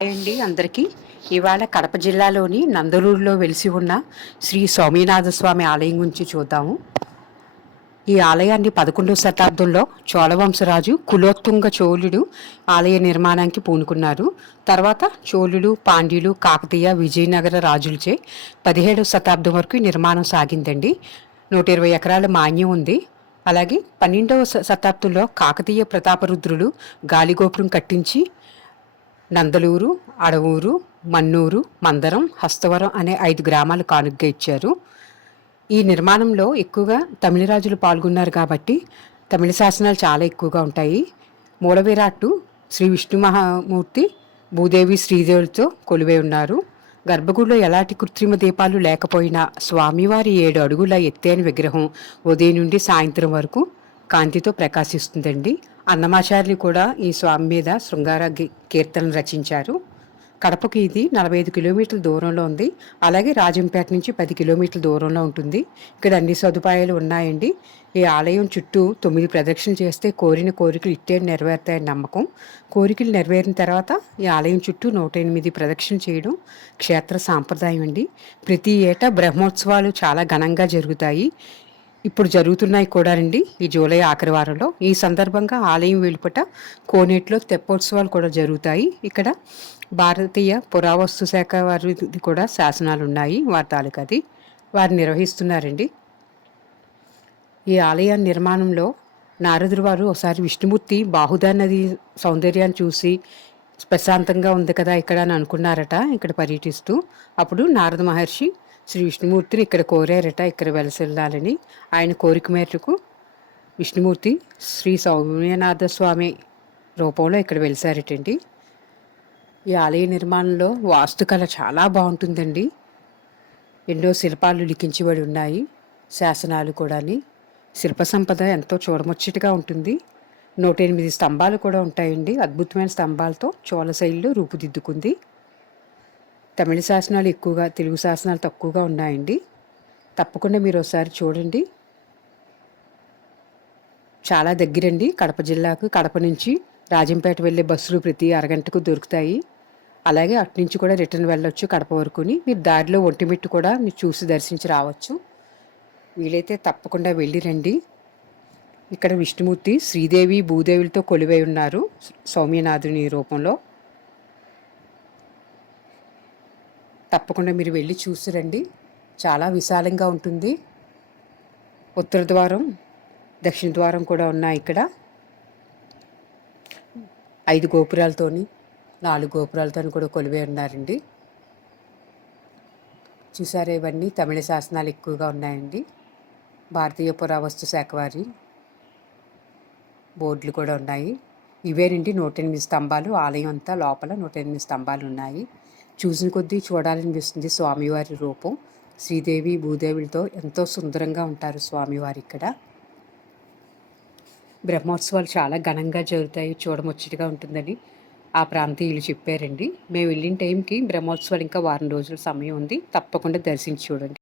Hi అండి అందరికీ. ఇవాళ కడప జిల్లాలోని నందలూరులో వెలిసి ఉన్న శ్రీ సోమనాథ స్వామి ఆలయం గురించి చూద్దాము. ఈ ఆలయాన్ని 11వ శతాబ్దంలో చోళవంశరాజు కులోత్తుంగ చోళుడు ఆలయ నిర్మాణానికి పూనుకున్నారు. తర్వాత చోళులు, పాండ్యులు, కాకతీయ, విజయనగర రాజులచే 17వ శతాబ్దం వరకు నిర్మాణం సాగిందండి. 120 ఎకరాల మాన్యం ఉంది. అలాగే 12వ శతాబ్దంలో కాకతీయ ప్రతాపరుద్రులు గాలిగోపురం కట్టించి నందలూరు, అడవూరు, మన్నూరు, మందరం, హస్తవరం అనే 5 గ్రామాలు కానుగ్గా ఇచ్చారు. ఈ నిర్మాణంలో ఎక్కువగా తమిళ రాజులు పాల్గొన్నారు కాబట్టి తమిళ శాసనాలు చాలా ఎక్కువగా ఉంటాయి. మూల విరాట్టు శ్రీ విష్ణు మహామూర్తి, భూదేవి, శ్రీదేవులతో కొలువై ఉన్నారు. గర్భగుడిలో ఎలాంటి కృత్రిమ దీపాలు లేకపోయినా స్వామివారి 7 అడుగుల ఎత్తైన విగ్రహం ఉదయం నుండి సాయంత్రం వరకు కాంతితో ప్రకాశిస్తుందండి. అన్నమాచార్యులు కూడా ఈ స్వామి మీద శృంగార కీర్తనలు రచించారు. కడపకి ఇది 45 కిలోమీటర్ల దూరంలో ఉంది. అలాగే రాజంపేట నుంచి 10 కిలోమీటర్ల దూరంలో ఉంటుంది. ఇక్కడ అన్ని సదుపాయాలు ఉన్నాయండి. ఈ ఆలయం చుట్టూ 9 ప్రదక్షిణలు చేస్తే కోరిన కోరికలు ఇట్టే నెరవేరుతాయని నమ్మకం. కోరికలు నెరవేరిన తర్వాత ఈ ఆలయం చుట్టూ 108 ప్రదక్షిణలు చేయడం క్షేత్ర సాంప్రదాయం అండి. ప్రతి ఏటా బ్రహ్మోత్సవాలు చాలా ఘనంగా జరుగుతాయి. ఇప్పుడు జరుగుతున్నాయి కూడా అండి ఈ జూలై ఆఖరి వారంలో. ఈ సందర్భంగా ఆలయం వెలుపట కోనేటిలో తెప్పోత్సవాలు కూడా జరుగుతాయి. ఇక్కడ భారతీయ పురావస్తు శాఖ వారిది కూడా శాసనాలు ఉన్నాయి. వారి తాలూకాది వారు నిర్వహిస్తున్నారండి. ఈ ఆలయ నిర్మాణంలో నారదుడు వారు ఒకసారి విష్ణుమూర్తి బాహుదా నది సౌందర్యాన్ని చూసి ప్రశాంతంగా ఉంది కదా ఇక్కడ అని అనుకున్నారట ఇక్కడ పర్యటిస్తూ. అప్పుడు నారద మహర్షి శ్రీ విష్ణుమూర్తిని ఇక్కడ కోరారట ఇక్కడ వెలసిల్లాలని. ఆయన కోరిక మేరకు విష్ణుమూర్తి శ్రీ సౌమ్యనాథ స్వామి రూపంలో ఇక్కడ వెలిసారటండి. ఈ ఆలయ నిర్మాణంలో వాస్తుకళ చాలా బాగుంటుందండి. ఎన్నో శిల్పాలు లిఖించబడి ఉన్నాయి, శాసనాలు కూడాని. శిల్ప సంపద ఎంతో చూడముచ్చటగా ఉంటుంది. 108 స్తంభాలు కూడా ఉంటాయండి. అద్భుతమైన స్తంభాలతో చోళ శైలిలో రూపుదిద్దుకుంది. తమిళ శాసనాలు ఎక్కువగా, తెలుగు శాసనాలు తక్కువగా ఉన్నాయండి. తప్పకుండా మీరు ఒకసారి చూడండి. చాలా దగ్గరండి కడప జిల్లాకు. కడప నుంచి రాజంపేట వెళ్ళే బస్సులు ప్రతి అరగంటకు దొరుకుతాయి. అలాగే అటు నుంచి కూడా రిటర్న్ వెళ్ళొచ్చు కడప వరకుని. మీరు దారిలో ఒంటిమిట్టు కూడా మీరు చూసి దర్శించి రావచ్చు. వీలైతే తప్పకుండా వెళ్ళి రండి. ఇక్కడ విష్ణుమూర్తి శ్రీదేవి, భూదేవులతో కొలువై ఉన్నారు సౌమ్యనాథుని రూపంలో. తప్పకుండా మీరు వెళ్ళి చూసి రండి. చాలా విశాలంగా ఉంటుంది. ఉత్తర ద్వారం, దక్షిణ ద్వారం కూడా ఉన్నాయి ఇక్కడ. 5 గోపురాలతోని, 4 గోపురాలతో కూడా కొలువై ఉన్నారండి. చూసారా, ఇవన్నీ తమిళ శాసనాలు ఎక్కువగా ఉన్నాయండి. భారతీయ పురావస్తు శాఖ వారి బోర్డులు కూడా ఉన్నాయి. ఇవేనండి 108 స్తంభాలు. ఆలయం అంతా లోపల 108 స్తంభాలు ఉన్నాయి. చూసిన కొద్దీ చూడాలనిపిస్తుంది స్వామివారి రూపం. శ్రీదేవి, భూదేవులతో ఎంతో సుందరంగా ఉంటారు స్వామివారి ఇక్కడ. బ్రహ్మోత్సవాలు చాలా ఘనంగా జరుగుతాయి, చూడముచ్చటగా ఉంటుందని ఆ ప్రాంతీయులు చెప్పారండి. మేము వెళ్ళిన టైంకి బ్రహ్మోత్సవాలు ఇంకా వారం రోజుల సమయం ఉంది. తప్పకుండా దర్శించి చూడండి.